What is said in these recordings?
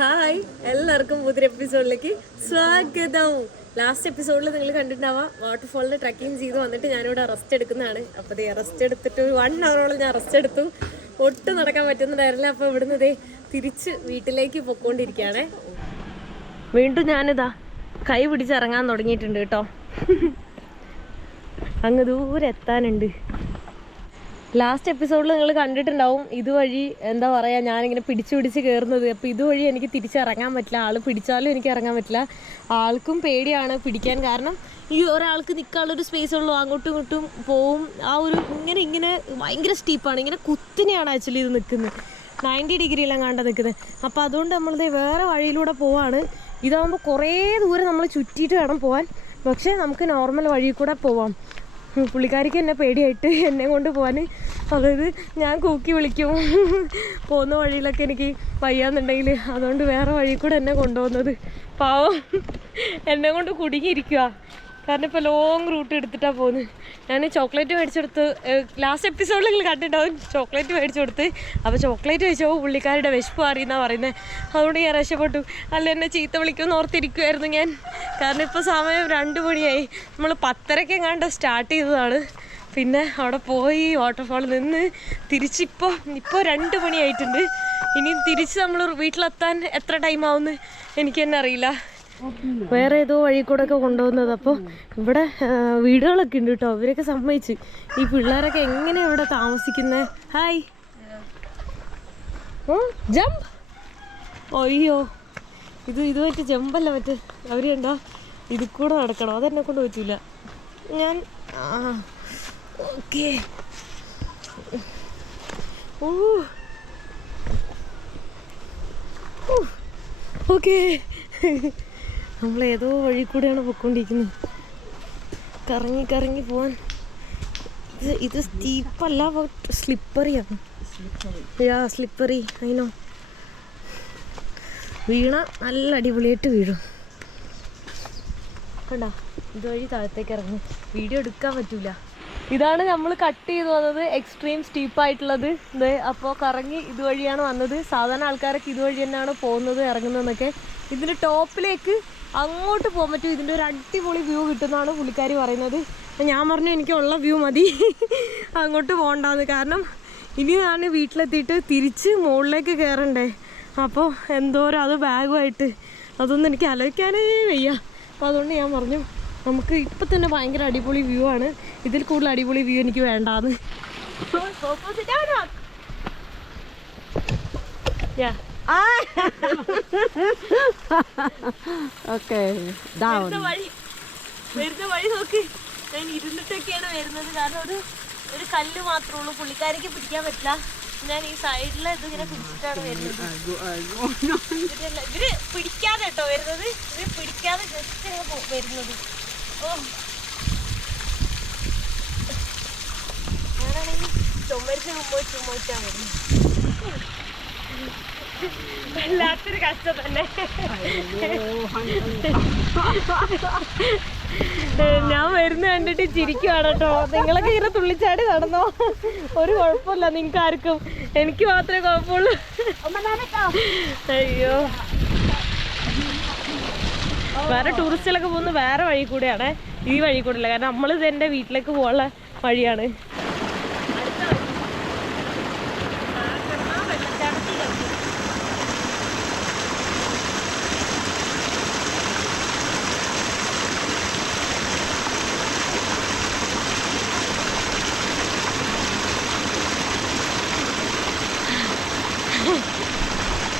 Hi, എല്ലാവർക്കും പുതിയ എപ്പിസോഡിലേക്ക് സ്വാഗതം. ലാസ്റ്റ് എപ്പിസോഡിൽ നിങ്ങൾ കണ്ടിട്ടുണ്ടാവാം, വാട്ടർഫോളിൽ ട്രക്കിങ് ചെയ്ത് വന്നിട്ട് ഞാനിവിടെ റെസ്റ്റ് എടുക്കുന്നതാണ്. അപ്പോൾ ഇതേ റെസ്റ്റ് എടുത്തിട്ട് 1 hour ഞാൻ റെസ്റ്റ് എടുത്തു. ഒട്ടും നടക്കാൻ പറ്റുന്നുണ്ടായിരുന്നില്ല. അപ്പോൾ ഇവിടുന്ന് തിരിച്ച് വീട്ടിലേക്ക് പൊക്കോണ്ടിരിക്കുകയാണേ. വീണ്ടും ഞാനിതാ കൈ പിടിച്ചിറങ്ങാൻ തുടങ്ങിയിട്ടുണ്ട് കേട്ടോ. അങ്ങ് ദൂരെ എത്താനുണ്ട്. ലാസ്റ്റ് എപ്പിസോഡിൽ നിങ്ങൾ കണ്ടിട്ടുണ്ടാവും, ഇതുവഴി എന്താ പറയുക, ഞാനിങ്ങനെ പിടിച്ച് കയറുന്നത്. അപ്പോൾ ഇതുവഴി എനിക്ക് തിരിച്ചിറങ്ങാൻ പറ്റില്ല. ആൾ പിടിച്ചാലും എനിക്ക് ഇറങ്ങാൻ പറ്റില്ല. ആൾക്കും പേടിയാണ് പിടിക്കാൻ. കാരണം ഈ ഒരാൾക്ക് നിൽക്കാനുള്ളൊരു സ്പേസ് ഉള്ളൂ, അങ്ങോട്ടും ഇങ്ങോട്ടും പോവും. ആ ഒരു ഇങ്ങനെ ഭയങ്കര സ്റ്റീപ്പാണ്, ഇങ്ങനെ കുത്തിനെയാണ് ആക്ച്വലി ഇത് നിൽക്കുന്നത്. 90 ഡിഗ്രിയിലെങ്ങാണ്ട് നിൽക്കുന്നത്. അപ്പോൾ അതുകൊണ്ട് നമ്മളിത് വേറെ വഴിയിലൂടെ പോവാണ്. ഇതാകുമ്പോൾ കുറേ ദൂരം നമ്മൾ ചുറ്റിയിട്ട് വേണം പോകാൻ. പക്ഷേ നമുക്ക് നോർമൽ വഴി കൂടെ പോവാം. പുള്ളിക്കാരിക്ക് എന്നെ പേടിയായിട്ട് എന്നെ കൊണ്ട് പോകാൻ, അതായത് ഞാൻ കൂക്കി വിളിക്കും പോകുന്ന വഴിയിലൊക്കെ എനിക്ക് വയ്യാന്നുണ്ടെങ്കിൽ. അതുകൊണ്ട് വേറെ വഴി കൂടെ എന്നെ കൊണ്ടുപോകുന്നത്. പാവം എന്നെ കൊണ്ട് കുടുങ്ങിയിരിക്കുക. കാരണം ഇപ്പോൾ ലോങ് റൂട്ട് എടുത്തിട്ടാണ് പോകുന്നത്. ഞാൻ ചോക്ലേറ്റ് മേടിച്ചെടുത്ത്, ലാസ്റ്റ് എപ്പിസോഡിൽ നിങ്ങൾ കണ്ടിട്ടുണ്ടാവും, ചോക്ലേറ്റ് മേടിച്ചു കൊടുത്ത്. അപ്പോൾ ചോക്ലേറ്റ് കഴിച്ചപ്പോൾ പുള്ളിക്കാരുടെ വിശപ്പ് അറിയുന്നതാണ് പറയുന്നത്. അതുകൊണ്ട് ഞാൻ രക്ഷപ്പെട്ടു. അല്ല എന്നെ ചീത്ത വിളിക്കുമെന്ന് ഓർത്തിരിക്കുമായിരുന്നു ഞാൻ. കാരണം ഇപ്പോൾ സമയം 2 മണിയായി. നമ്മൾ 10:30 സ്റ്റാർട്ട് ചെയ്തതാണ്. പിന്നെ അവിടെ പോയി വാട്ടർഫാളിൽ നിന്ന് തിരിച്ചിപ്പോൾ 2 മണിയായിട്ടുണ്ട്. ഇനി തിരിച്ച് നമ്മൾ വീട്ടിലെത്താൻ എത്ര ടൈം ആവുമെന്ന് എനിക്ക് തന്നെ അറിയില്ല. വേറെ ഏതോ വഴി കൂടെ ഒക്കെ കൊണ്ടുപോകുന്നത്. അപ്പോൾ ഇവിടെ വീടുകളൊക്കെ ഉണ്ട് കേട്ടോ. അവരൊക്കെ സമ്മതിച്ച്. ഈ പിള്ളേരൊക്കെ എങ്ങനെയാണ് ഇവിടെ താമസിക്കുന്നത്? Hi, jump. അയ്യോ, ഇതുമായിട്ട് ജമ്പല്ല, മറ്റേ അവർ കണ്ടോ ഇത് കൂടെ നടക്കണം. അതെന്നെ കൊണ്ട് പറ്റില്ല. ഞാൻ ഓക്കെ. ഓക്കെ, നമ്മളേതോ വഴി കൂടെയാണ് പൊയ്ക്കൊണ്ടിരിക്കുന്നത്. കറങ്ങി പോവാൻ. ഇത് സ്റ്റീപ്പല്ല, സ്ലിപ്പറിയാണ്. സ്ലിപ്പറി. അതിനോ വീണ നല്ല അടിപൊളിയായിട്ട് വീഴും. കണ്ടോ, ഇതുവഴി താഴത്തേക്ക് ഇറങ്ങും. വീഡിയോ എടുക്കാൻ പറ്റൂല. ഇതാണ് നമ്മൾ കട്ട് ചെയ്ത് വന്നത്, എക്സ്ട്രീം സ്റ്റീപ്പായിട്ടുള്ളത്. അപ്പോൾ കറങ്ങി ഇതുവഴിയാണ് വന്നത്. സാധാരണ ആൾക്കാരൊക്കെ ഇതുവഴി തന്നെയാണ് പോകുന്നത്, ഇറങ്ങുന്നതെന്നൊക്കെ. ഇതിൻ്റെ ടോപ്പിലേക്ക് അങ്ങോട്ട് പോകാൻ പറ്റും. ഇതിൻ്റെ ഒരു അടിപൊളി വ്യൂ കിട്ടുന്നതാണ് പുള്ളിക്കാരി പറയുന്നത്. ഞാൻ പറഞ്ഞു എനിക്കുള്ള വ്യൂ മതി, അങ്ങോട്ട് പോകണ്ടാന്ന്. കാരണം ഇനി ഞാൻ വീട്ടിലെത്തിയിട്ട് തിരിച്ച് മുകളിലേക്ക് കയറണ്ടേ. അപ്പോൾ എന്തോരം അത് ബാഗുമായിട്ട് അതൊന്നും എനിക്ക് ആലോചിക്കാനേ വയ്യ. അപ്പോൾ അതുകൊണ്ട് ഞാൻ പറഞ്ഞു നമുക്ക് ഇപ്പം തന്നെ ഭയങ്കര അടിപൊളി വ്യൂ ആണ്, ഇതിൽ കൂടുതൽ അടിപൊളി വ്യൂ എനിക്ക് വേണ്ടാന്ന്. വരുന്ന വഴി നോക്ക്. ഞാൻ ഇരുന്നിട്ടൊക്കെയാണ് വരുന്നത്. കാരണം ഒരു കല്ല് മാത്രമേ ഉള്ളൂ, പുള്ളിക്കാരിക്ക് പിടിക്കാൻ പറ്റില്ല. ഞാൻ ഈ സൈഡിലെ ഇതിങ്ങനെ പിടിച്ചിട്ടാണ് വരുന്നത്. ഇവര് പിടിക്കാതെ കേട്ടോ വരുന്നത്, ഇവര് പിടിക്കാതെ ജസ്റ്റ് വരുന്നത്. ഞാനാണെങ്കിൽ ചുമരിച്ച് ചുമച്ചാണ് വരുന്നത്. വല്ലാത്തൊരു കഷ്ടം തന്നെ. ഞാൻ വരുന്ന കണ്ടിട്ട് ചിരിക്കുവാണ് കേട്ടോ. നിങ്ങളൊക്കെ ഇങ്ങനെ തുള്ളിച്ചാടി നടന്നോ, ഒരു കുഴപ്പമില്ല നിങ്ങൾക്ക് ആർക്കും. എനിക്ക് മാത്രമേ കുഴപ്പമുള്ളൂ. അയ്യോ, വേറെ ടൂറിസ്റ്റുകളൊക്കെ പോകുന്ന വേറെ വഴി കൂടെയാണ്, ഈ വഴി കൂടെ അല്ല. കാരണം നമ്മളിത് എൻ്റെ വീട്ടിലേക്ക് പോകാനുള്ള വഴിയാണ്.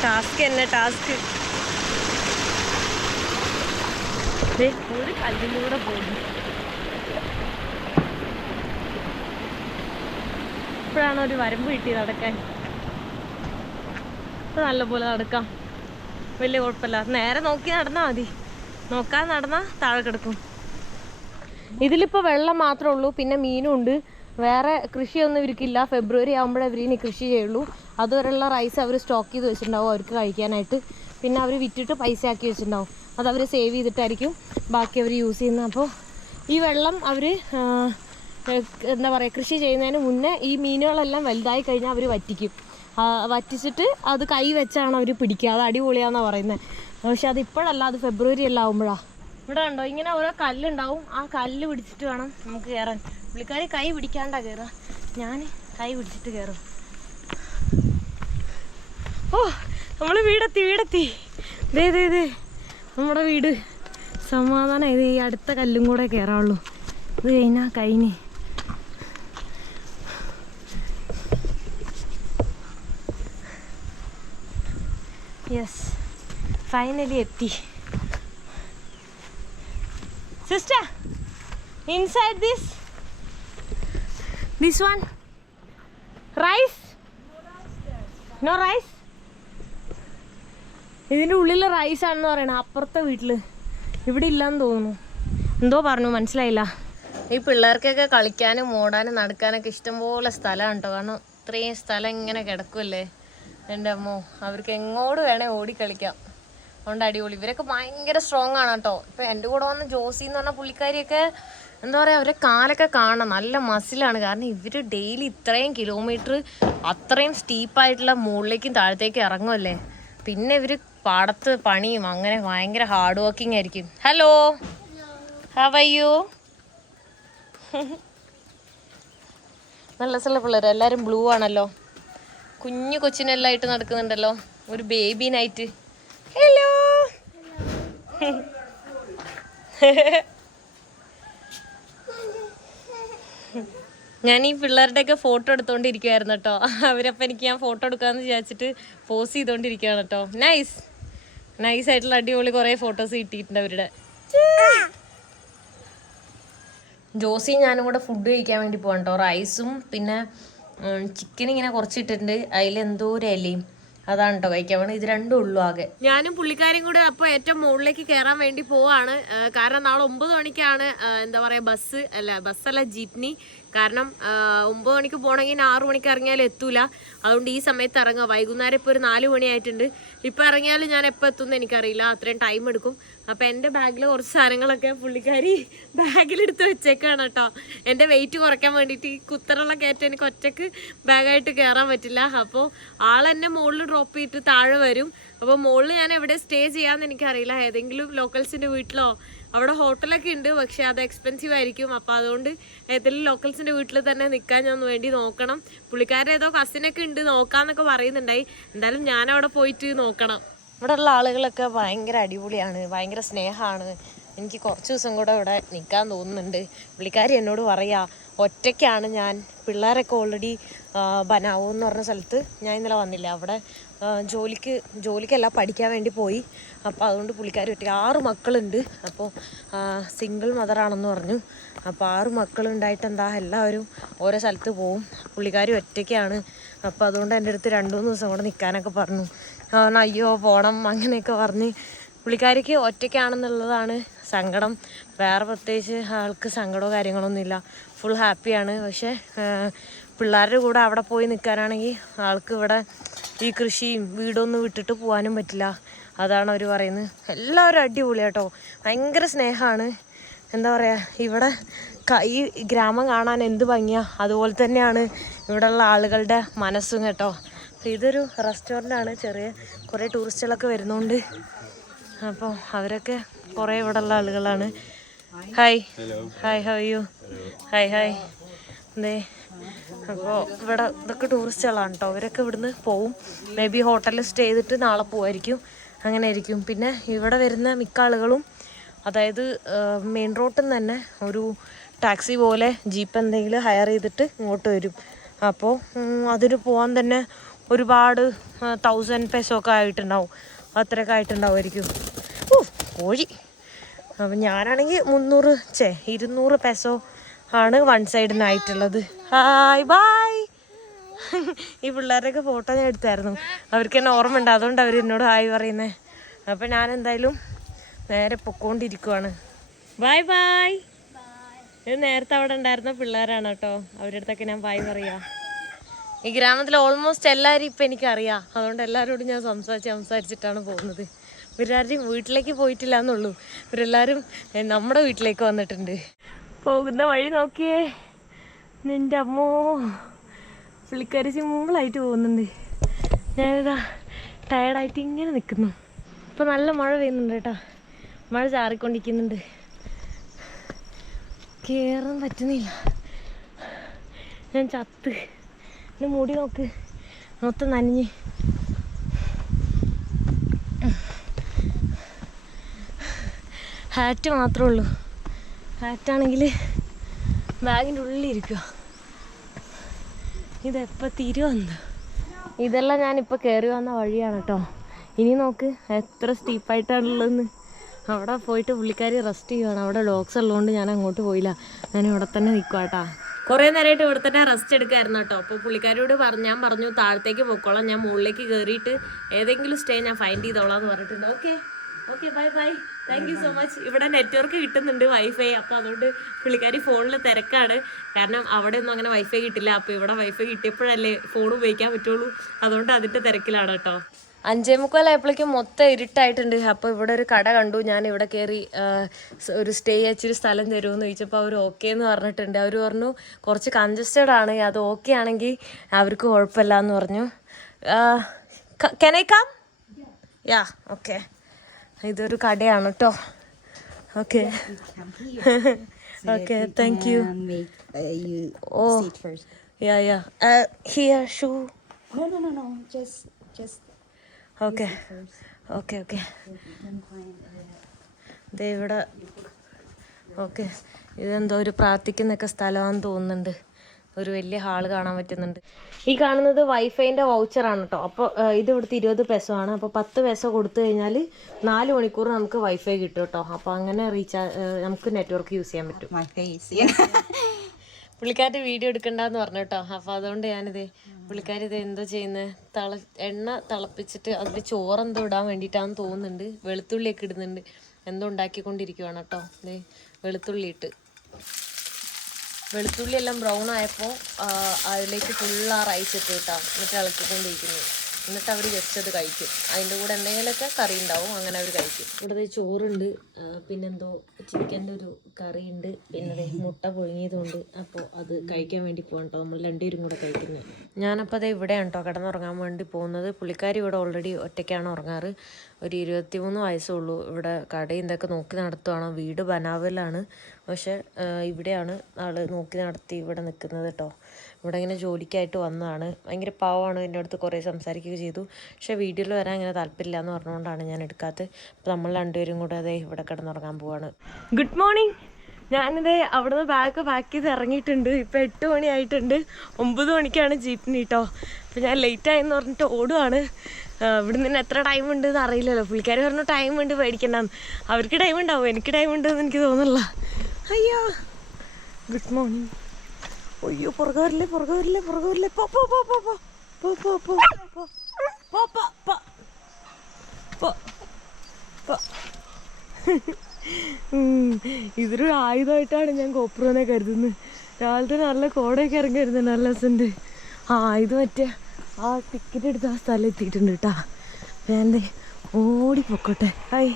ടാസ്ക് തന്നെ ടാസ്ക്. ഒരു കല്ലിലൂടെ പോകുന്നു. ഇപ്പോഴാണ് ഒരു വരമ്പ് കിട്ടി നടക്കാൻ. ഇപ്പം നല്ലപോലെ നടക്കാം, വലിയ കുഴപ്പമില്ല. നേരെ നോക്കി നടന്നാൽ മതി. നോക്കാൻ നടന്നാൽ താഴെ കിടക്കും. ഇതിലിപ്പോൾ വെള്ളം മാത്രമേ ഉള്ളൂ, പിന്നെ മീനും ഉണ്ട്. വേറെ കൃഷിയൊന്നും ഇവർക്കില്ല. ഫെബ്രുവരി ആകുമ്പോഴേ അവർ ഇനി കൃഷി ചെയ്യുള്ളൂ. അതുവരെയുള്ള റൈസ് അവർ സ്റ്റോക്ക് ചെയ്ത് വെച്ചിട്ടുണ്ടാവും അവർക്ക് കഴിക്കാനായിട്ട്. പിന്നെ അവർ വിറ്റിട്ട് പൈസ ആക്കി വെച്ചിട്ടുണ്ടാവും. അതവർ സേവ് ചെയ്തിട്ടായിരിക്കും ബാക്കി അവർ യൂസ് ചെയ്യുന്നത്. അപ്പോൾ ഈ വെള്ളം അവർ എന്താ പറയുക, കൃഷി ചെയ്യുന്നതിന് മുന്നേ ഈ മീനുകളെല്ലാം വലുതായി കഴിഞ്ഞാൽ അവർ വറ്റിക്കും. വറ്റിച്ചിട്ട് അത് കൈ വെച്ചാണ് അവർ പിടിക്കുക. അത് അടിപൊളിയാണെന്നാണ് പറയുന്നത്. പക്ഷെ അത് ഇപ്പോഴല്ല, അത് ഫെബ്രുവരി എല്ലാം ആകുമ്പോഴാണ്. ഇവിടെ ഉണ്ടോ ഇങ്ങനെ ഓരോ കല്ലുണ്ടാവും, ആ കല്ല് പിടിച്ചിട്ട് വേണം നമുക്ക് കയറാൻ. പുള്ളിക്കാരി കൈ പിടിക്കാണ്ടാ കയറുക, ഞാൻ കൈ പിടിച്ചിട്ട് കയറും. ഓ നമ്മൾ വീടെത്തി. ദേ നമ്മുടെ വീട്. സമാധാനം. ഇത് ഈ അടുത്ത കല്ലും കൂടെ കയറാവുള്ളൂ. ഇത് കഴിഞ്ഞ് യെസ്, ഫൈനലി എത്തി. Sister, inside this one rice, no rice. ഇതിൻ്റെ ഉള്ളിൽ റൈസ് ആണെന്ന് പറയണ. അപ്പുറത്തെ വീട്ടിൽ, ഇവിടെ ഇല്ലാന്ന് തോന്നുന്നു. എന്തോ പറഞ്ഞു, മനസ്സിലായില്ല. ഈ പിള്ളേർക്കൊക്കെ കളിക്കാനും ഓടാനും നടക്കാനൊക്കെ ഇഷ്ടംപോലെ സ്ഥലമാണ് കേട്ടോ. കാരണം ഇത്രയും സ്ഥലം ഇങ്ങനെ കിടക്കുമല്ലേ എൻ്റെ അമ്മോ. അവർക്ക് എങ്ങോട്ട് വേണേ ഓടി കളിക്കാം. അതുകൊണ്ട് അടിപൊളി. ഇവരൊക്കെ ഭയങ്കര സ്ട്രോങ് ആണ് കേട്ടോ. ഇപ്പം എൻ്റെ കൂടെ വന്ന ജോസി എന്ന് പറഞ്ഞ പുള്ളിക്കാരിയൊക്കെ എന്താ പറയുക, അവരെ കാലൊക്കെ കാണാം, നല്ല മസിലാണ്. കാരണം ഇവർ ഡെയിലി ഇത്രയും കിലോമീറ്റർ അത്രയും സ്റ്റീപ്പായിട്ടുള്ള മുകളിലേക്കും താഴത്തേക്കും ഇറങ്ങുമല്ലേ. പിന്നെ ഇവർ പാടത്ത് പണിയും, അങ്ങനെ ഭയങ്കര ഹാർഡ് വർക്കിംഗ് ആയിരിക്കും. Hello, how are you? നല്ല രസമുള്ള പിള്ളേർ, എല്ലാവരും ബ്ലൂ ആണല്ലോ. കുഞ്ഞു കൊച്ചിനെല്ലാം ആയിട്ട് നടക്കുന്നുണ്ടല്ലോ, ഒരു ബേബീനായിട്ട്. ഹലോ. ഞാൻ ഈ പിള്ളേരുടെയൊക്കെ ഫോട്ടോ എടുത്തോണ്ടിരിക്കുവായിരുന്നു കേട്ടോ. അവരപ്പം എനിക്ക് ഞാൻ ഫോട്ടോ എടുക്കാമെന്ന് വിചാരിച്ചിട്ട് പോസ്റ്റ് ചെയ്തോണ്ടിരിക്കുകയാണ് കേട്ടോ. നൈസായിട്ടുള്ള അടിപൊളി കുറേ ഫോട്ടോസ് കിട്ടിയിട്ടുണ്ട് അവരുടെ. ജോസി ഞാനും കൂടെ ഫുഡ് കഴിക്കാൻ വേണ്ടി പോകാം കേട്ടോ. റൈസും പിന്നെ ചിക്കൻ ഇങ്ങനെ കുറച്ചിട്ടുണ്ട്, അതിലെന്തോ ഒരു ഇലയും, അതാണ് കേട്ടോ കഴിക്കാൻ വേണം. ഇത് രണ്ടും ഉള്ളു ആകെ. ഞാനും പുള്ളിക്കാരും കൂടെ അപ്പോൾ ഏറ്റവും മുകളിലേക്ക് കയറാൻ വേണ്ടി പോവാണ്. കാരണം നാളെ 9 മണിക്കാണ് എന്താ പറയുക ബസ്സല്ല ജീപ്നി. കാരണം 9 മണിക്ക് പോകണമെങ്കിൽ 6 മണിക്ക് ഇറങ്ങിയാലും എത്തൂല. അതുകൊണ്ട് ഈ സമയത്ത് ഇറങ്ങുക. വൈകുന്നേരം ഇപ്പോൾ ഒരു 4 മണിയായിട്ടുണ്ട്. ഇപ്പോൾ ഇറങ്ങിയാലും ഞാൻ എപ്പോൾ എത്തുമെന്ന് എനിക്കറിയില്ല, അത്രയും ടൈം എടുക്കും. അപ്പോൾ എൻ്റെ ബാഗിൽ കുറച്ച് സാധനങ്ങളൊക്കെ പുള്ളിക്കാരി ബാഗിലെടുത്ത് വെച്ചേക്കാണ് കേട്ടോ. എൻ്റെ വെയിറ്റ് കുറയ്ക്കാൻ വേണ്ടിയിട്ട്. ഈ കുത്തനുള്ള കയറ്റം എനിക്ക് ഒറ്റയ്ക്ക് ബാഗായിട്ട് കയറാൻ പറ്റില്ല. അപ്പോൾ ആളെന്നെ മുകളിൽ ഡ്രോപ്പ് ചെയ്തിട്ട് താഴെ വരും. അപ്പോൾ മുകളിൽ ഞാൻ എവിടെ സ്റ്റേ ചെയ്യാമെന്ന് എനിക്കറിയില്ല. ഏതെങ്കിലും ലോക്കൽസിൻ്റെ വീട്ടിലോ, അവിടെ ഹോട്ടലൊക്കെ ഉണ്ട്, പക്ഷേ അത് എക്സ്പെൻസീവ് ആയിരിക്കും. അപ്പോൾ അതുകൊണ്ട് ഏതെങ്കിലും ലോക്കൽസിൻ്റെ വീട്ടിൽ തന്നെ നിൽക്കാൻ ഞാൻ വേണ്ടി നോക്കണം. പുള്ളിക്കാരുടെ ഏതോ കസിനൊക്കെ ഉണ്ട്, നോക്കാമെന്നൊക്കെ പറയുന്നുണ്ടായി. എന്തായാലും ഞാനവിടെ പോയിട്ട് നോക്കണം. ഇവിടെ ഉള്ള ആളുകളൊക്കെ ഭയങ്കര അടിപൊളിയാണ്, ഭയങ്കര സ്നേഹമാണ്. എനിക്ക് കുറച്ച് ദിവസം കൂടെ ഇവിടെ നിൽക്കാൻ തോന്നുന്നുണ്ട്. പുള്ളിക്കാരി എന്നോട് പറയാ ഒറ്റയ്ക്കാണ് ഞാൻ. പിള്ളേരൊക്കെ ഓൾറെഡി ബനാവോ എന്ന് പറഞ്ഞ സ്ഥലത്ത് ഞാൻ ഇന്നലെ വന്നില്ല, അവിടെ ജോലിക്കല്ല പഠിക്കാൻ വേണ്ടി പോയി. അപ്പോൾ അതുകൊണ്ട് പുള്ളിക്കാരി ഒറ്റയ്ക്ക് 6 മക്കളുണ്ട്. അപ്പോൾ സിംഗിൾ മദറാണെന്ന് പറഞ്ഞു. അപ്പോൾ 6 മക്കളുണ്ടായിട്ട് എന്താ എല്ലാവരും ഓരോ സ്ഥലത്ത് പോവും. പുള്ളിക്കാരി ഒറ്റയ്ക്കാണ്. അപ്പോൾ അതുകൊണ്ട് എൻ്റെ അടുത്ത് 2-3 ദിവസം കൂടെ നിൽക്കാനൊക്കെ പറഞ്ഞു. അയ്യോ പോണം അങ്ങനെയൊക്കെ പറഞ്ഞ്. പുള്ളിക്കാരിക്ക് ഒറ്റയ്ക്കാണെന്നുള്ളതാണ് സങ്കടം. വേറെ പ്രത്യേകിച്ച് ആൾക്ക് സങ്കടമോ കാര്യങ്ങളൊന്നുമില്ല, ഫുൾ ഹാപ്പിയാണ്. പക്ഷേ പിള്ളേരുടെ കൂടെ അവിടെ പോയി നിൽക്കാനാണെങ്കിൽ ആൾക്ക് ഇവിടെ ഈ കൃഷിയും വീടൊന്നും വിട്ടിട്ട് പോകാനും പറ്റില്ല. അതാണ് അവർ പറയുന്നത്. എല്ലാവരും അടിപൊളിയാട്ടോ, ഭയങ്കര സ്നേഹമാണ്. എന്താ പറയുക, ഇവിടെ ഈ ഗ്രാമം കാണാൻ എന്ത് ഭംഗിയാണ്, അതുപോലെ തന്നെയാണ് ഇവിടെയുള്ള ആളുകളുടെ മനസ്സും കേട്ടോ. ഇതൊരു റെസ്റ്റോറൻ്റാണ്, കുറേ ടൂറിസ്റ്റുകളൊക്കെ വരുന്നുണ്ട്. അപ്പോൾ അവരൊക്കെ കുറേ ഇവിടെയുള്ള ആളുകളാണ്. Hi hi, how you? Hi എന്തേ. അപ്പോൾ ഇവിടെ ഇതൊക്കെ ടൂറിസ്റ്റുകളാണ് കേട്ടോ. അവരൊക്കെ ഇവിടുന്ന് പോവും. മേ ബി ഹോട്ടലിൽ സ്റ്റേ ചെയ്തിട്ട് നാളെ പോവായിരിക്കും, അങ്ങനെ ആയിരിക്കും. പിന്നെ ഇവിടെ വരുന്ന മിക്ക ആളുകളും, അതായത് മെയിൻ റോഡിൽ നിന്ന് തന്നെ ഒരു ടാക്സി പോലെ ജീപ്പ് എന്തെങ്കിലും ഹയർ ചെയ്തിട്ട് ഇങ്ങോട്ട് വരും. അപ്പോൾ അതിന് പോകാൻ തന്നെ ഒരുപാട് 1000 പെസോ ഒക്കെ ആയിട്ടുണ്ടാവും, അത്രയൊക്കെ ആയിട്ടുണ്ടാവുമായിരിക്കും. കോഴി. അപ്പം ഞാനാണെങ്കിൽ 200 പെസോ ആണ് വൺ സൈഡിനായിട്ടുള്ളത്. Hi bye. ഈ പിള്ളേരുടെയൊക്കെ ഫോട്ടോ ഞാൻ എടുത്തായിരുന്നു, അവർക്ക് എന്നെ ഓർമ്മ ഉണ്ട്, അതുകൊണ്ട് അവർ എന്നോട് ഹായ് പറയുന്നത്. അപ്പം ഞാൻ എന്തായാലും നേരെ പൊക്കോണ്ടിരിക്കുവാണ്. Bye bye. ഇത് നേരത്തെ അവിടെ ഉണ്ടായിരുന്ന പിള്ളേരാണ് കേട്ടോ, അവരുടെ അടുത്തൊക്കെ ഞാൻ ബായ് പറയാം. ഈ ഗ്രാമത്തിൽ ഓൾമോസ്റ്റ് എല്ലാവരും ഇപ്പം എനിക്കറിയാം, അതുകൊണ്ട് എല്ലാവരോടും ഞാൻ സംസാരിച്ചിട്ടാണ് പോകുന്നത്. ഇവരാരും വീട്ടിലേക്ക് പോയിട്ടില്ല എന്നുള്ളൂ, ഇവരെല്ലാവരും നമ്മുടെ വീട്ടിലേക്ക് വന്നിട്ടുണ്ട്. പോകുന്ന വഴി നോക്കിയേ, എൻ്റെ അമ്മോ, പുള്ളിക്കാരി സിമ്പിളായിട്ട് പോകുന്നുണ്ട്. ഞാനിതാ ടയർഡായിട്ട് ഇങ്ങനെ നിൽക്കുന്നു. ഇപ്പം നല്ല മഴ പെയ്യുന്നുണ്ട് കേട്ടോ, മഴ ചാറിക്കൊണ്ടിരിക്കുന്നുണ്ട്, കയറാൻ പറ്റുന്നില്ല. ഞാൻ ചത്ത്. എൻ്റെ മുടി നോക്ക്, മൊത്തം നനഞ്ഞ്. ഹാറ്റ് മാത്രമേ ഉള്ളൂ. ഹാറ്റാണെങ്കിൽ ബാഗിൻ്റെ ഉള്ളിലിരിക്കുക. ഇതെപ്പോൾ തിരുവന്ന്. ഇതെല്ലാം ഞാനിപ്പോൾ കയറി വന്ന വഴിയാണ് കേട്ടോ. ഇനി നോക്ക് എത്ര സ്റ്റീപ്പായിട്ടാണുള്ളതെന്ന്. അവിടെ പോയിട്ട് പുള്ളിക്കാരി റെസ്റ്റ് ചെയ്യുകയാണ്. അവിടെ ഡോഗ്സ് ഉള്ളതുകൊണ്ട് ഞാൻ അങ്ങോട്ട് പോയില്ല, ഞാൻ ഇവിടെ തന്നെ നിൽക്കുക കേട്ടോ. കുറേ നേരമായിട്ട് ഇവിടെ തന്നെ റെസ്റ്റ് എടുക്കായിരുന്നു കേട്ടോ. അപ്പോൾ പുള്ളിക്കാരിയോട് ഞാൻ പറഞ്ഞു താഴത്തേക്ക് പോയിക്കോളാം, ഞാൻ മുകളിലേക്ക് കയറിയിട്ട് ഏതെങ്കിലും സ്റ്റേ ഞാൻ ഫൈൻഡ് ചെയ്തോളാം എന്ന് പറഞ്ഞിട്ടുണ്ട്. Okay okay, bye bye, thank you so much. ഇവിടെ നെറ്റ്വർക്ക് കിട്ടുന്നുണ്ട്, വൈഫൈ. അപ്പോൾ അതുകൊണ്ട് പുള്ളിക്കാരി ഫോണിൽ തിരക്കാണ്, കാരണം അവിടെ ഒന്നും അങ്ങനെ വൈഫൈ കിട്ടില്ല. അപ്പോൾ ഇവിടെ വൈഫൈ കിട്ടിയപ്പോഴല്ലേ ഫോൺ ഉപയോഗിക്കാൻ പറ്റുള്ളൂ, അതുകൊണ്ട് അതിൻ്റെ തിരക്കിലാണ് കേട്ടോ. 5:45 മൊത്തം ഇരുട്ടായിട്ടുണ്ട്. അപ്പോൾ ഇവിടെ ഒരു കട കണ്ടു. ഞാൻ ഇവിടെ കയറി ഒരു സ്റ്റേ ഇച്ചിരി സ്ഥലം തരുമെന്ന് ചോദിച്ചപ്പോൾ അവർ ഓക്കെ എന്ന് പറഞ്ഞിട്ടുണ്ട്. അവർ പറഞ്ഞു കുറച്ച് കൺജസ്റ്റഡ് ആണ്, അത് ഓക്കെ ആണെങ്കിൽ അവർക്ക് കുഴപ്പമില്ല എന്ന് പറഞ്ഞു. Can I come? Yeah, okay. ഇതൊരു കടയാണ് കേട്ടോ. Okay okay, thank you. Oh yeah yeah, here shoe. No, just okay okay okay. ദേ ഇവിടെ ഓക്കെ, ഇതെന്തോ ഒരു പ്രാർത്ഥിക്കുന്നൊക്കെ സ്ഥലമാണെന്ന് തോന്നുന്നുണ്ട്. ഒരു വലിയ ഹാള് കാണാൻ പറ്റുന്നുണ്ട്. ഈ കാണുന്നത് വൈഫൈൻ്റെ വൗച്ചറാണ് കേട്ടോ. അപ്പോൾ ഇത് ഇവിടുത്തെ 20 പെസോ ആണ്. അപ്പോൾ 10 പെസോ കൊടുത്തു കഴിഞ്ഞാൽ 4 മണിക്കൂർ നമുക്ക് വൈഫൈ കിട്ടും കേട്ടോ. അപ്പോൾ അങ്ങനെ നമുക്ക് നെറ്റ്വർക്ക് യൂസ് ചെയ്യാൻ പറ്റും. പുള്ളിക്കാരുടെ വീഡിയോ എടുക്കണ്ടെന്ന് പറഞ്ഞു കേട്ടോ. അപ്പോൾ അതുകൊണ്ട് ഞാനിത് പുള്ളിക്കാരി ഇത് എന്തോ ചെയ്യുന്നത്, എണ്ണ തിളപ്പിച്ചിട്ട് അതിൽ ചോറെന്തോ ഇടാൻ വേണ്ടിയിട്ടാണെന്ന് തോന്നുന്നുണ്ട്. വെളുത്തുള്ളിയൊക്കെ ഇടുന്നുണ്ട്, എന്തോ ഉണ്ടാക്കിക്കൊണ്ടിരിക്കുവാണ് കേട്ടോ. ഇത് വെളുത്തുള്ളി എല്ലാം ബ്രൗൺ ആയപ്പോൾ അതിലേക്ക് ഫുള്ള് ആ റൈസ് ഇട്ട് കേട്ടോ, എന്നിട്ട് ഇളക്കിക്കൊണ്ടിരിക്കുന്നു. എന്നിട്ട് അവർ ജസ്റ്റ് അത് കഴിക്കും. അതിൻ്റെ കൂടെ എന്തെങ്കിലുമൊക്കെ കറി ഉണ്ടാവും, അങ്ങനെ അവർ കഴിക്കും. ഇവിടെ ചോറുണ്ട്, പിന്നെന്തോ ചിക്കൻ്റെ ഒരു കറിയുണ്ട്, പിന്നെ മുട്ട പുഴുങ്ങിയതുണ്ട്. അപ്പോൾ അത് കഴിക്കാൻ വേണ്ടി പോകാം കേട്ടോ, നമ്മൾ രണ്ടുപേരും കൂടെ കഴിക്കുന്നത്. ഞാനപ്പോൾ അത് ഇവിടെയാണ് കേട്ടോ കിടന്നുറങ്ങാൻ വേണ്ടി പോകുന്നത്. പുള്ളിക്കാരി ഇവിടെ ഓൾറെഡി ഒറ്റയ്ക്കാണ് ഉറങ്ങാറ്. ഒരു 23 വയസ്സുള്ളൂ. ഇവിടെ കടയും ഇതൊക്കെ നോക്കി നടത്തുവാണ്. വീട് ബനാവലാണ്, പക്ഷെ ഇവിടെയാണ് ആൾ നോക്കി നടത്തി ഇവിടെ നിൽക്കുന്നത് കേട്ടോ. ഇവിടെ ഇങ്ങനെ ജോലിക്കായിട്ട് വന്നതാണ്. ഭയങ്കര പാവമാണ്, എൻ്റെ അടുത്ത് കുറേ സംസാരിക്കുകയൊക്കെ ചെയ്തു. പക്ഷേ വീഡിയോയിൽ വരാൻ ഇങ്ങനെ താല്പര്യമില്ല എന്ന് പറഞ്ഞുകൊണ്ടാണ് ഞാൻ എടുക്കാത്തത്. അപ്പോൾ നമ്മൾ രണ്ടുപേരും കൂടെ അതേ ഇവിടെ കിടന്നുറങ്ങാൻ പോവാണ്. Good morning. ഞാനിത് അവിടെ നിന്ന് ബാഗ് പാക്ക് ചെയ്ത് ഇറങ്ങിയിട്ടുണ്ട്. ഇപ്പോൾ 8 മണി ആയിട്ടുണ്ട്. 9 മണിക്കാണ് ജീപ്പിന് കേട്ടോ. അപ്പോൾ ഞാൻ ലേറ്റായെന്ന് പറഞ്ഞിട്ട് ഓടുവാണ്. ഇവിടെ നിന്ന് എത്ര ടൈം ഉണ്ടെന്ന് അറിയില്ലല്ലോ. പുള്ളിക്കാർ പറഞ്ഞു ടൈം ഉണ്ട്, പേടിക്കണ്ടെന്ന്. അവർക്ക് ടൈം ഉണ്ടാവും, എനിക്ക് ടൈം ഉണ്ടെന്ന് എനിക്ക് തോന്നില്ല. അയ്യോ, ഗുഡ് മോർണിംഗ്. അയ്യോ, പുറകെ വരില്ലേ. പോ പോ പോ പോ പോ പോ പോ പോ പോ പോ പോ പോ പോ. ഇതൊരു ആയുധമായിട്ടാണ് ഞാൻ കോപ്രോനെ കരുതുന്നത്. രാവിലത്തെ നല്ല കോടയൊക്കെ ഇറങ്ങി വരുന്നുണ്ട്, നല്ല രസമുണ്ട്. ഇത് മറ്റേ ആ ടിക്കറ്റ് എടുത്ത് ആ സ്ഥലം എത്തിയിട്ടുണ്ട് കേട്ടോ. ഞാൻ ഓടിപ്പോക്കോട്ടെ. ഹായ്.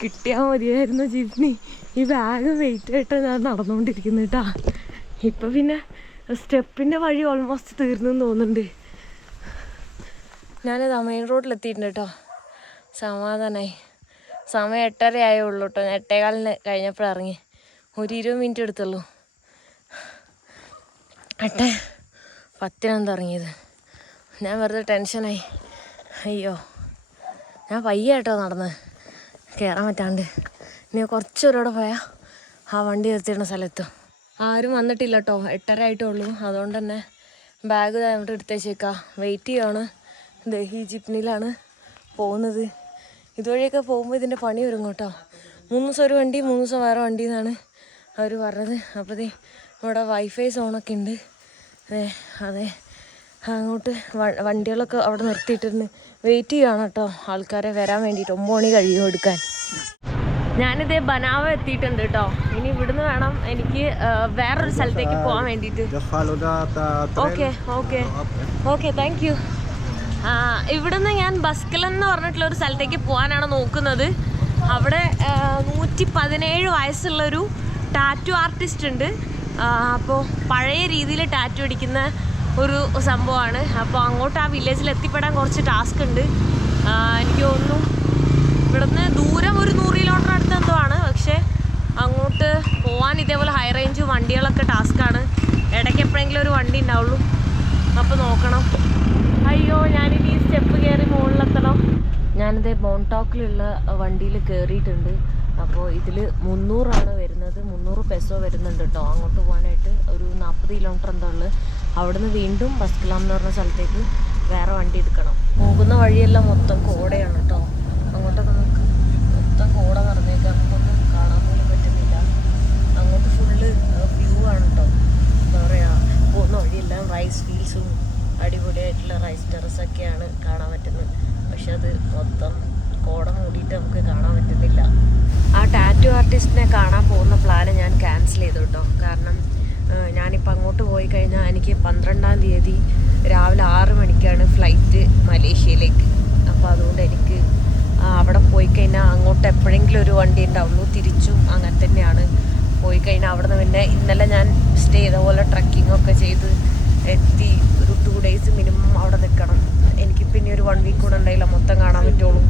കിട്ടിയാൽ മതിയായിരുന്നു ജീപ്നി. ഈ ബാഗ് വെയിറ്റ് ആയിട്ട് ഞാൻ നടന്നുകൊണ്ടിരിക്കുന്നു കേട്ടോ. ഇപ്പം പിന്നെ സ്റ്റെപ്പിൻ്റെ വഴി ഓൾമോസ്റ്റ് തീർന്നെന്ന് തോന്നുന്നുണ്ട്. ഞാനിതാ മെയിൻ റോഡിലെത്തിയിട്ടുണ്ട് കേട്ടോ. സമാധാനമായി. സമയം 8:30 ആയേ ഉള്ളൂ കേട്ടോ. ഞാൻ 8:15 കഴിഞ്ഞപ്പോൾ ഇറങ്ങി. ഒരു 20 മിനിറ്റ് എടുത്തുള്ളൂ. 8:10 ഇറങ്ങിയത്. ഞാൻ വെറുതെ ടെൻഷനായി. അയ്യോ, ഞാൻ പയ്യെ കേട്ടോ നടന്ന് കയറാൻ പറ്റാണ്ട്. ഇനി കുറച്ചൊരുകൂടെ പോയാൽ ആ വണ്ടി നിർത്തിയിടുന്ന സ്ഥലത്തും. ആരും വന്നിട്ടില്ല കേട്ടോ. 8:30 ആയിട്ടേ ഉള്ളൂ. അതുകൊണ്ട് തന്നെ ബാഗ് അങ്ങോട്ട് എടുത്തേച്ചേക്കാം. വെയിറ്റ് ചെയ്യുകയാണ്. ഈ ജീപ്പിനിലാണ് പോകുന്നത്. ഇതുവഴിയൊക്കെ പോകുമ്പോൾ ഇതിൻ്റെ പണി വരും കേട്ടോ. 3 ദിവസം ഒരു വണ്ടി, 3 ദിവസം വേറെ വണ്ടി എന്നാണ് അവർ പറഞ്ഞത്. അപ്പോൾ ഇവിടെ വൈഫൈ സോണൊക്കെ ഉണ്ട്. അതെ, അങ്ങോട്ട് വണ്ടികളൊക്കെ അവിടെ നിർത്തിയിട്ടുണ്ട്. വെയിറ്റ് ചെയ്യുകയാണ് കേട്ടോ ആൾക്കാരെ വരാൻ വേണ്ടിയിട്ട്. 9 മണി കഴിയും എടുക്കാൻ. ഞാനിതേ ബനാവ എത്തിയിട്ടുണ്ട് കേട്ടോ. ഇനി ഇവിടുന്ന് വേണം എനിക്ക് വേറൊരു സ്ഥലത്തേക്ക് പോകാൻ വേണ്ടിയിട്ട്. Okay thank U. ഇവിടുന്ന് ഞാൻ ബസ്കലൻ എന്ന് പറഞ്ഞിട്ടുള്ളൊരു സ്ഥലത്തേക്ക് പോകാനാണ് നോക്കുന്നത്. അവിടെ 117 വയസ്സുള്ളൊരു ടാറ്റു ആർട്ടിസ്റ്റ് ഉണ്ട്. അപ്പോൾ പഴയ രീതിയിൽ ടാറ്റു അടിക്കുന്ന ഒരു സംഭവമാണ്. അപ്പോൾ അങ്ങോട്ട് ആ വില്ലേജിൽ എത്തിപ്പെടാൻ കുറച്ച് ടാസ്ക് ഉണ്ട്. എനിക്ക് തോന്നുന്നു ഇവിടുന്ന് ദൂരം ഒരു 100 കിലോമീറ്റർ അടുത്ത് എന്തോ ആണ്. പക്ഷേ അങ്ങോട്ട് പോകാൻ ഇതേപോലെ ഹൈ റേഞ്ച് വണ്ടികളൊക്കെ ടാസ്ക്കാണ്. ഇടയ്ക്ക് എപ്പോഴെങ്കിലും ഒരു വണ്ടി ഉണ്ടാവുള്ളൂ. അപ്പോൾ നോക്കണം. അയ്യോ, ഞാനിനി ഈ സ്റ്റെപ്പ് കയറി മുകളിലെത്തണം. ഞാനിത് മോൺടോക്കിലുള്ള വണ്ടിയിൽ കയറിയിട്ടുണ്ട്. അപ്പോൾ ഇതിൽ 300 വരുന്നത്. 300 പെസോ വരുന്നുണ്ട് കേട്ടോ അങ്ങോട്ട് പോകാനായിട്ട്. ഒരു 40 കിലോമീറ്റർ എന്താ ഉള്ളത്. അവിടുന്ന് വീണ്ടും ബസ്കലാം എന്ന് പറഞ്ഞ സ്ഥലത്തേക്ക് വേറെ വണ്ടി എടുക്കണം. പോകുന്ന വഴിയെല്ലാം മൊത്തം കോടയാണ് കേട്ടോ. അങ്ങോട്ടൊക്കെ നമുക്ക് മൊത്തം കോട നിറഞ്ഞേക്കാം. നമുക്കൊന്നും കാണാൻ പോലും പറ്റുന്നില്ല. അങ്ങോട്ട് ഫുള്ള് വ്യൂ ആണ് കേട്ടോ. എന്താ പറയുക, പോകുന്ന വഴിയെല്ലാം റൈസ് ഫീൽഡ്സും അടിപൊളിയായിട്ടുള്ള റൈസ് ടെറസൊക്കെയാണ് കാണാൻ പറ്റുന്നത്. പക്ഷെ അത് മൊത്തം കോട മൂടിയിട്ട് നമുക്ക് കാണാൻ പറ്റുന്നില്ല. ആ ടാറ്റു ആർട്ടിസ്റ്റിനെ കാണാൻ പോകുന്ന പ്ലാന് ഞാൻ ക്യാൻസൽ ചെയ്തു കേട്ടോ. കാരണം ഞാനിപ്പോൾ അങ്ങോട്ട് പോയി കഴിഞ്ഞാൽ എനിക്ക് 12-ാം തീയതി രാവിലെ 6 മണിക്കാണ് ഫ്ലൈറ്റ് മലേഷ്യയിലേക്ക്. അപ്പോൾ അതുകൊണ്ട് എനിക്ക് അവിടെ പോയി കഴിഞ്ഞാൽ അങ്ങോട്ട് എപ്പോഴെങ്കിലും ഒരു വണ്ടി ഉണ്ടാവുള്ളൂ. തിരിച്ചും അങ്ങനെ തന്നെയാണ്. പോയി കഴിഞ്ഞാൽ അവിടെ നിന്ന് പിന്നെ ഇന്നലെ ഞാൻ സ്റ്റേ ചെയ്ത പോലെ ട്രക്കിങ്ങൊക്കെ ചെയ്ത് എത്തി ഒരു 2 ഡേയ്സ് മിനിമം അവിടെ നിൽക്കണം. എനിക്ക് പിന്നെ ഒരു 1 വീക്ക് കൂടെ ഉണ്ടായില്ല മൊത്തം കാണാൻ പറ്റുള്ളൂ.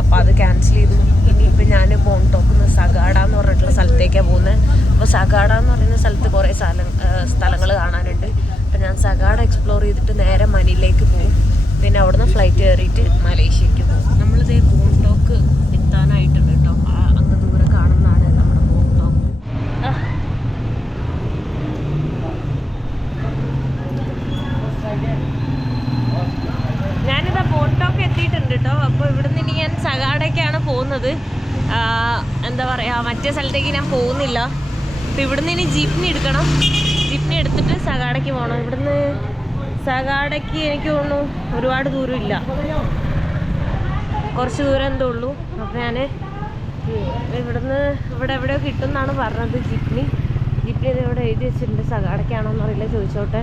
അപ്പോൾ അത് ക്യാൻസൽ ചെയ്തു. ഇനിയിപ്പോൾ ഞാൻ മോൺടോക്കിന്ന് സഗാഡ എന്ന് പറഞ്ഞിട്ടുള്ള സ്ഥലത്തേക്കാണ് പോകുന്നത്. അപ്പോൾ സഗാഡ എന്ന് പറയുന്ന സ്ഥലത്ത് കുറേ സ്ഥലങ്ങൾ കാണാനുണ്ട്. അപ്പോൾ ഞാൻ സഗാഡ എക്സ്പ്ലോർ ചെയ്തിട്ട് നേരെ മനിലേക്ക് പോകും. പിന്നെ അവിടുന്ന് ഫ്ലൈറ്റ് കയറിയിട്ട് മലേഷ്യക്ക് പോകും. നമ്മളിതേ മോൺടോക്ക് എത്താനായിട്ടുണ്ട് കേട്ടോ. അങ്ങ് ദൂരെ കാണുന്നതാണ് നമ്മുടെ മോൺടോക്ക്. ഞാനിതാ മോൺടോക്ക് എത്തിയിട്ടുണ്ട് കേട്ടോ. അപ്പോൾ ഇവിടുന്ന് ഇനി ഞാൻ സഗാഡയ്ക്കാണ് പോകുന്നത്. എന്താ പറയുക, മറ്റേ സ്ഥലത്തേക്ക് ഞാൻ പോകുന്നില്ല. അപ്പോൾ ഇവിടുന്ന് ഇനി ജീപ്നി എടുക്കണം. ജീപ്നി എടുത്തിട്ട് സഗാഡയ്ക്ക് പോകണം. ഇവിടുന്ന് സഗാഡയ്ക്ക് എനിക്ക് തോന്നുന്നു ഒരുപാട് ദൂരം ഇല്ല, കുറച്ച് ദൂരം എന്തോ ഉള്ളൂ. അപ്പോൾ ഞാൻ ഇവിടുന്ന് ഇവിടെ എവിടെയോ കിട്ടും എന്നാണ് പറഞ്ഞത് ജീപ്നി. ജീപ്നി ഇവിടെ എഴുതി വെച്ചിട്ടുണ്ട്. സഗാഡയ്ക്കാണോ എന്നറിയില്ല, ചോദിച്ചോട്ടെ.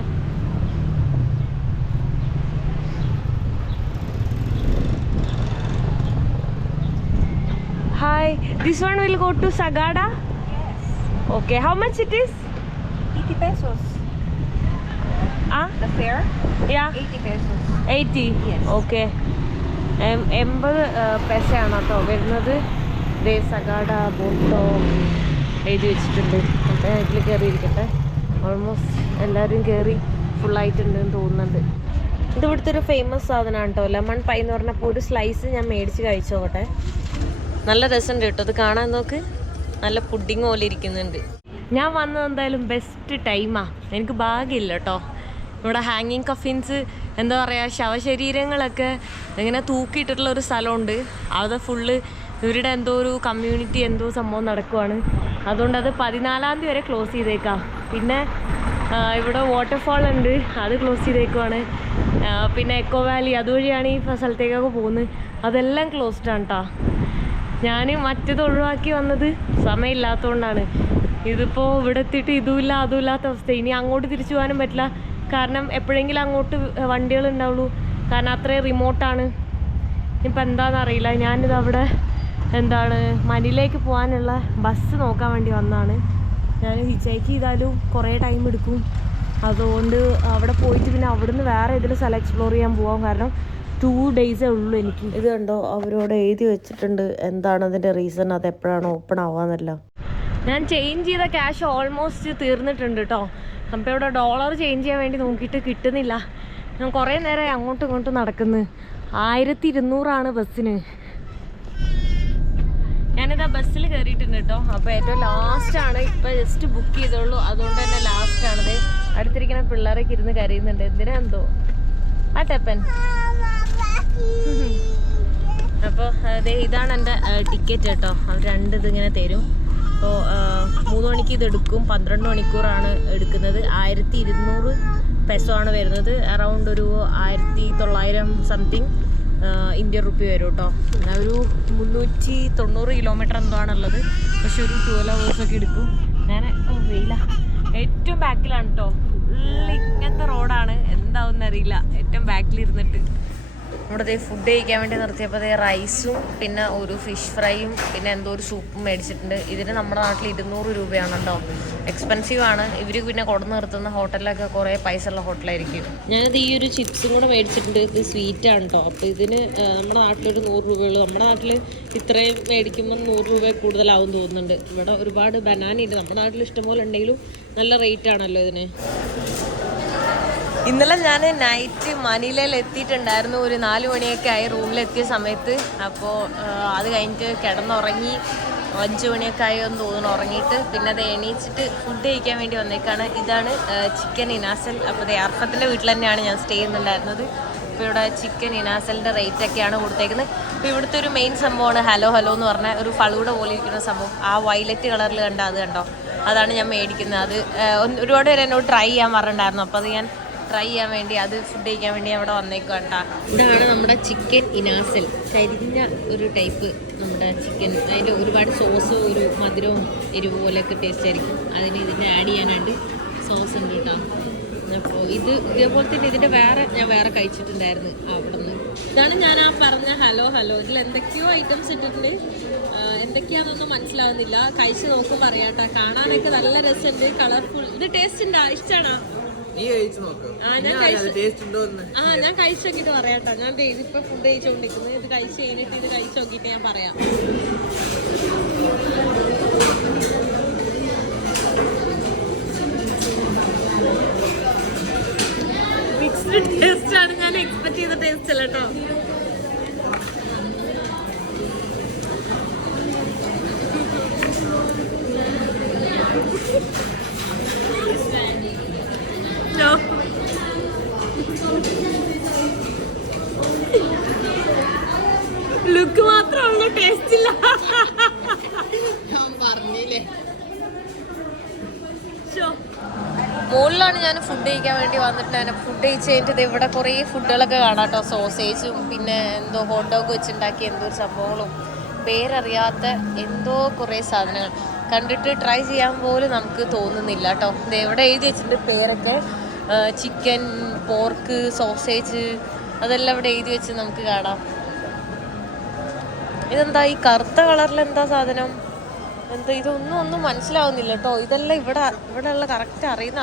Hi, this one will go to Sagada? Yes. Okay, how much it is? 80 pesos. The fare? Yeah. 80 pesos. 80? Yes. Okay. 80 പൈസയാണ് കേട്ടോ വരുന്നത്. ദേ സഗാഡ ബോട്ടോ എഴുതി വെച്ചിട്ടുണ്ട്. അപ്പോൾ ഞാൻ ഇതിൽ കയറിയിരിക്കട്ടെ. ഓൾമോസ്റ്റ് എല്ലാവരും കയറി ഫുള്ളായിട്ടുണ്ടെന്ന് തോന്നുന്നുണ്ട്. ഇത് ഇവിടുത്തെ ഒരു ഫേമസ് സാധനമാണ് കേട്ടോ. ലെമൺ പൈ എന്ന് പറഞ്ഞപ്പോൾ ഒരു സ്ലൈസ് ഞാൻ മേടിച്ച് കഴിച്ചോട്ടെ. നല്ല രസമുണ്ട് കേട്ടോ. അത് കാണാൻ നോക്ക്, നല്ല പുഡിങ് പോലെ ഇരിക്കുന്നുണ്ട്. ഞാൻ വന്നത് എന്തായാലും ബെസ്റ്റ് ടൈമാണ്. എനിക്ക് ഭാഗ്യമില്ല കേട്ടോ. ഇവിടെ ഹാങ്ങിങ് കഫിൻസ്, എന്താ പറയുക, ശവശരീരങ്ങളൊക്കെ ഇങ്ങനെ തൂക്കിയിട്ടുള്ള ഒരു സ്ഥലമുണ്ട്. അത് ഫുള്ള് ഇവരുടെ എന്തോ ഒരു കമ്മ്യൂണിറ്റി എന്തോ സംഭവം നടക്കുവാണ്. അതുകൊണ്ട് അത് 14-ാം തീയതി വരെ ക്ലോസ് ചെയ്തേക്കാം. പിന്നെ ഇവിടെ വാട്ടർഫാൾ ഉണ്ട്, അത് ക്ലോസ് ചെയ്തേക്കുവാണ്. പിന്നെ എക്കോ വാലി അതുവഴിയാണ് ഈ സ്ഥലത്തേക്കൊക്കെ പോകുന്നത്. അതെല്ലാം ക്ലോസ്ഡാണ് കേട്ടോ. ഞാൻ മറ്റേത് ഒഴിവാക്കി വന്നത് സമയമില്ലാത്തതുകൊണ്ടാണ്. ഇതിപ്പോൾ ഇവിടെ എത്തിയിട്ട് ഇതുമില്ല അതുമില്ലാത്ത അവസ്ഥ. ഇനി അങ്ങോട്ട് തിരിച്ചു പോകാനും പറ്റില്ല. കാരണം എപ്പോഴെങ്കിലും അങ്ങോട്ട് വണ്ടികൾ ഉണ്ടാവുള്ളൂ. കാരണം അത്രയും റിമോട്ടാണ്. ഇപ്പം എന്താണെന്നറിയില്ല. ഞാനിത് അവിടെ മനിലേക്ക് പോകാനുള്ള ബസ് നോക്കാൻ വേണ്ടി വന്നതാണ്. ഞാൻ ഹിച്ചൈക്ക് ചെയ്താലും കുറേ ടൈം എടുക്കും. അതുകൊണ്ട് അവിടെ പോയിട്ട് പിന്നെ അവിടുന്ന് വേറെ ഏതെങ്കിലും സ്ഥലം എക്സ്പ്ലോർ ചെയ്യാൻ പോകാം. കാരണം 2 ഡേയ്സേ ഉള്ളൂ എനിക്ക്. ഇത് കണ്ടോ, അവരോട് എഴുതി വെച്ചിട്ടുണ്ട് എന്താണ് അതിൻ്റെ റീസൺ, അത് എപ്പോഴാണ് ഓപ്പൺ ആവാന്നല്ല. ഞാൻ ചേഞ്ച് ചെയ്ത ക്യാഷ് ഓൾമോസ്റ്റ് തീർന്നിട്ടുണ്ട് കേട്ടോ. അപ്പോൾ ഇവിടെ ഡോളർ ചേഞ്ച് ചെയ്യാൻ വേണ്ടി നോക്കിയിട്ട് കിട്ടുന്നില്ല. ഞാൻ കുറേ നേരം അങ്ങോട്ടും ഇങ്ങോട്ടും നടക്കുന്നു. 1200 ബസ്സിന്. ഞാനിതാ ബസ്സിൽ കയറിയിട്ടുണ്ട് കേട്ടോ. അപ്പോൾ ഏറ്റവും ലാസ്റ്റാണ്, ഇപ്പോൾ ജസ്റ്റ് ബുക്ക് ചെയ്തോളൂ. അതുകൊണ്ട് തന്നെ ലാസ്റ്റാണത്. അടുത്തിരിക്കുന്ന പിള്ളേരൊക്കെ ഇരുന്ന് കരയുന്നുണ്ട്. എന്തിനാ എന്തോ ആട്ടപ്പൻ. അപ്പോൾ അതെ, ഇതാണ് എൻ്റെ ടിക്കറ്റ് കേട്ടോ. അവർ 2 ഇതിങ്ങനെ തരും. അപ്പോൾ 3 മണിക്ക് ഇത് എടുക്കും. 12 മണിക്കൂറാണ് എടുക്കുന്നത്. 1200 പെസോ ആണ് വരുന്നത്. അറൗണ്ട് ഒരു 1900 സംതിങ് ഇന്ത്യൻ റുപ്പി വരും കേട്ടോ. ഒരു 390 കിലോമീറ്റർ എന്തോ ആണുള്ളത്. പക്ഷെ ഒരു 12 hours എടുക്കും. ഞാൻ വെയില ഏറ്റവും ബാക്കിലാണ് കേട്ടോ. ഫുള്ള് ഇങ്ങനത്തെ റോഡാണ്. എന്താവുമെന്ന് അറിയില്ല ഏറ്റവും ബാക്കിലിരുന്നിട്ട്. നമ്മുടെ ഫുഡ് കഴിക്കാൻ വേണ്ടി നിർത്തിയപ്പോൾ റൈസും പിന്നെ ഒരു ഫിഷ് ഫ്രൈയും പിന്നെ എന്തോ ഒരു സൂപ്പും മേടിച്ചിട്ടുണ്ട്. ഇതിന് നമ്മുടെ നാട്ടിൽ 200 രൂപയാണ് കേട്ടോ. എക്സ്പെൻസീവ് ആണ്. ഇവർ പിന്നെ കൊണ്ടു നിർത്തുന്ന ഹോട്ടലിലൊക്കെ കുറേ പൈസ ഉള്ള ഹോട്ടലായിരിക്കും. ഞാനത് ഈ ഒരു ചിപ്സും കൂടെ മേടിച്ചിട്ടുണ്ട്. ഇത് സ്വീറ്റാണ് കേട്ടോ. അപ്പോൾ ഇതിന് നമ്മുടെ നാട്ടിലൊരു 100 രൂപയുള്ളൂ. നമ്മുടെ നാട്ടിൽ ഇത്രയും മേടിക്കുമ്പോൾ 100 രൂപ കൂടുതലാവും തോന്നുന്നുണ്ട്. ഇവിടെ ഒരുപാട് ബനാന ഉണ്ട്. നമ്മുടെ നാട്ടിൽ ഇഷ്ടംപോലെ ഉണ്ടെങ്കിലും നല്ല റേറ്റ് ആണല്ലോ ഇതിന്. ഇന്നലെ ഞാൻ നൈറ്റ് മനിലയിൽ എത്തിയിട്ടുണ്ടായിരുന്നു. ഒരു 4 മണിയൊക്കെ ആയി റൂമിലെത്തിയ സമയത്ത്. അപ്പോൾ അത് കഴിഞ്ഞിട്ട് കിടന്നുറങ്ങി. 5 മണിയൊക്കെ ആയി എന്ന് തോന്നുന്നു ഉറങ്ങിയിട്ട്. പിന്നെ അത് എണീച്ചിട്ട് ഫുഡ് കഴിക്കാൻ വേണ്ടി വന്നേക്കാണ്. ഇതാണ് ചിക്കൻ ഇനാസൽ. അപ്പോൾ അർഫത്തിൻ്റെ വീട്ടിൽ തന്നെയാണ് ഞാൻ സ്റ്റേ ചെയ്യുന്നുണ്ടായിരുന്നത്. ഇപ്പോൾ ഇവിടെ ചിക്കൻ ഇനാസലിൻ്റെ റേറ്റൊക്കെയാണ് കൊടുത്തേക്കുന്നത്. അപ്പോൾ ഇവിടുത്തെ ഒരു മെയിൻ സംഭവമാണ് ഹലോ ഹലോ എന്ന് പറഞ്ഞാൽ ഒരു ഫളൂട പോലെ ഇരിക്കുന്ന സംഭവം. ആ വയലറ്റ് കളറിൽ കണ്ട അത് കണ്ടോ, അതാണ് ഞാൻ മേടിക്കുന്നത്. അത് ഒരുപാട് പേര് എന്നോട് ട്രൈ ചെയ്യാൻ പറഞ്ഞിട്ടുണ്ടായിരുന്നു. അപ്പോൾ അത് ഞാൻ ട്രൈ ചെയ്യാൻ വേണ്ടി, അത് ഫുഡ് കഴിക്കാൻ വേണ്ടി അവിടെ വന്നേക്കും കേട്ടോ. ഇതാണ് നമ്മുടെ ചിക്കൻ ഇനാസൽ. കരിഞ്ഞ ഒരു ടൈപ്പ് നമ്മുടെ ചിക്കൻ. അതിൻ്റെ ഒരുപാട് സോസ്, ഒരു മധുരവും എരിവ് പോലെയൊക്കെ ടേസ്റ്റ് ആയിരിക്കും. അതിന് ഇതിന് ആഡ് ചെയ്യാനായിട്ട് സോസ് ഉണ്ട് കേട്ടോ. അപ്പോൾ ഇതേപോലെ തന്നെ ഇതിൻ്റെ ഞാൻ വേറെ കഴിച്ചിട്ടുണ്ടായിരുന്നു അവിടെ നിന്ന്. ഇതാണ് ഞാൻ ആ പറഞ്ഞ ഹലോ ഹലോ. ഇതിൽ എന്തൊക്കെയോ ഐറ്റംസ് ഇട്ടിട്ടുണ്ട്. എന്തൊക്കെയാണെന്നൊന്നും മനസ്സിലാവുന്നില്ല. കഴിച്ച് നോക്കുമ്പോൾ അറിയാട്ടോ. കാണാനൊക്കെ നല്ല രസമുണ്ട്, കളർഫുൾ. ഇത് ടേസ്റ്റ് ഉണ്ടോ? ഇഷ്ടമാണോ? ഞാൻ കഴിച്ചു നോക്കിട്ട് പറയാട്ടോ. ഞാൻ ഇതിപ്പോ ഫുഡ് കഴിച്ചോണ്ടിരിക്കുന്നത്. ഇത് കഴിച്ച് കഴിഞ്ഞിട്ട് ഇത് കഴിച്ചു നോക്കിട്ട് ഞാൻ പറയാം. മിക്സ്ഡ് ടേസ്റ്റ് ആണ്. ഞാൻ എക്സ്പെക്ട് ചെയ്ത ടേസ്റ്റ് അല്ല കേട്ടോ. ലുക്ക് മാത്രമുള്ള ടേസ്റ്റ് ഇല്ല. പറഞ്ഞില്ലേ. മുകളിലാണ് ഞാൻ ഫുഡ് കഴിക്കാൻ വേണ്ടി വന്നിട്ടുണ്ടായിരുന്നു. ഫുഡ് കഴിച്ച് കഴിഞ്ഞിട്ട് ഇവിടെ കുറേ ഫുഡുകളൊക്കെ കാണാം കേട്ടോ. സോസേജും പിന്നെ എന്തോ ഹോട്ട് ഡോഗ് വെച്ചുണ്ടാക്കിയ എന്തോ സംഭവങ്ങളും പേരറിയാത്ത എന്തോ കുറേ സാധനങ്ങൾ കണ്ടിട്ട് ട്രൈ ചെയ്യാൻ പോലും നമുക്ക് തോന്നുന്നില്ല കേട്ടോ. ഇത് എവിടെ എഴുതി വെച്ചിട്ടുണ്ട് പേരൊക്കെ. ചിക്കൻ, പോർക്ക്, സോസേജ് അതെല്ലാം ഇവിടെ എഴുതി വെച്ച് നമുക്ക് കാണാം. ഇതെന്താ ഈ കറുത്ത കളറിൽ എന്താ സാധനം? എന്താ ഒന്നും മനസ്സിലാവുന്നില്ല കേട്ടോ. ഇതെല്ലാം ഇവിടെയുള്ള കറക്റ്റ് അറിയുന്ന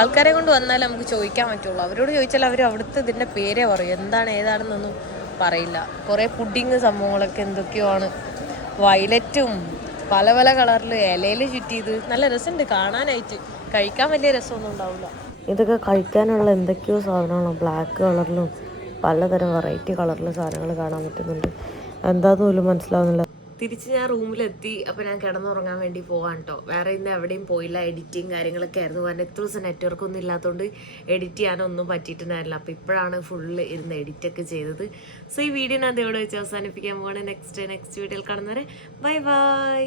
ആൾക്കാരെ കൊണ്ട് വന്നാൽ നമുക്ക് ചോദിക്കാൻ പറ്റുള്ളൂ. അവരോട് ചോദിച്ചാൽ അവർ അവിടുത്തെ ഇതിൻ്റെ പേരേ പറയും. എന്താണ് ഏതാണെന്നൊന്നും പറയില്ല. കുറേ പുഡിങ് സംഭവങ്ങളൊക്കെ എന്തൊക്കെയോ ആണ്. വയലറ്റും പല പല കളറിൽ ഇലയിൽ ചുറ്റിയത് നല്ല രസമുണ്ട് കാണാനായിട്ട്. കഴിക്കാൻ വലിയ രസമൊന്നും ഉണ്ടാവില്ല. ഇതൊക്കെ കഴിക്കാനുള്ള എന്തൊക്കെയോ സാധനങ്ങളാണ്. ബ്ലാക്ക് കളറിലും പലതരം വെറൈറ്റി കളറിലും സാധനങ്ങൾ കാണാൻ പറ്റുന്നുണ്ട്. എന്താന്ന് പോലും മനസ്സിലാവുന്നില്ല. തിരിച്ച് ഞാൻ റൂമിലെത്തി. അപ്പോൾ ഞാൻ കിടന്നുറങ്ങാൻ വേണ്ടി പോകാൻ കേട്ടോ. വേറെ ഇന്ന് എവിടെയും പോയില്ല. എഡിറ്റിങ് കാര്യങ്ങളൊക്കെ ആയിരുന്നു. കാരണം എത്ര ദിവസം നെറ്റ്വർക്ക് ഒന്നും ഇല്ലാത്തതുകൊണ്ട് എഡിറ്റ് ചെയ്യാനൊന്നും പറ്റിയിട്ടുണ്ടായിരുന്നില്ല. അപ്പോൾ ഇപ്പോഴാണ് ഫുള്ള് ഇരുന്ന് എഡിറ്റൊക്കെ ചെയ്തത്. സോ ഈ വീഡിയോ ഞാൻ അതോടെ വെച്ച് അവസാനിപ്പിക്കാൻ പോവാണ്. നെക്സ്റ്റ് വീഡിയോയിൽ കാണുന്നവരെ ബൈ ബൈ.